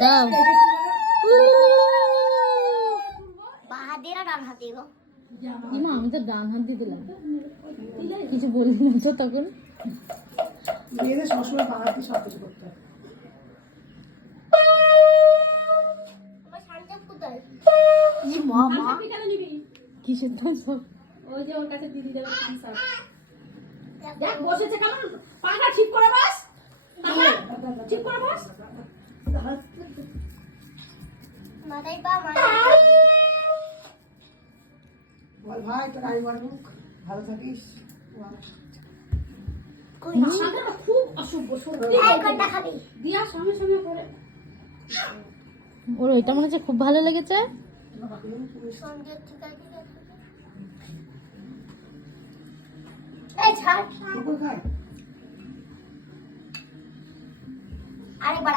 দাও আমি তো ডান হাত দিয়ে দিলাম, কিছু বললি না তো তখন। মেয়েদের সবসময় বাঁ হাতে সব কিছু করতে হয়। কিসের তো সব ওই যে ওর কাছে দিদি দেবে কনসার্ট দেখ বসেছে কেমন পাটা ঠিক করে বস ঠিক করে বস মাথায় পা বল ভাই তোর আইবার মুখ ভালো থাকিস। সাদাটা খুব অশুভ সত্যি খাবি দিয়া সঙ্গে সঙ্গে করে ওর ওইটা মনে হচ্ছে খুব ভালো লেগেছে। সন্ধ্যের থেকে এই ছাড় কুকুর খায় আরেকবার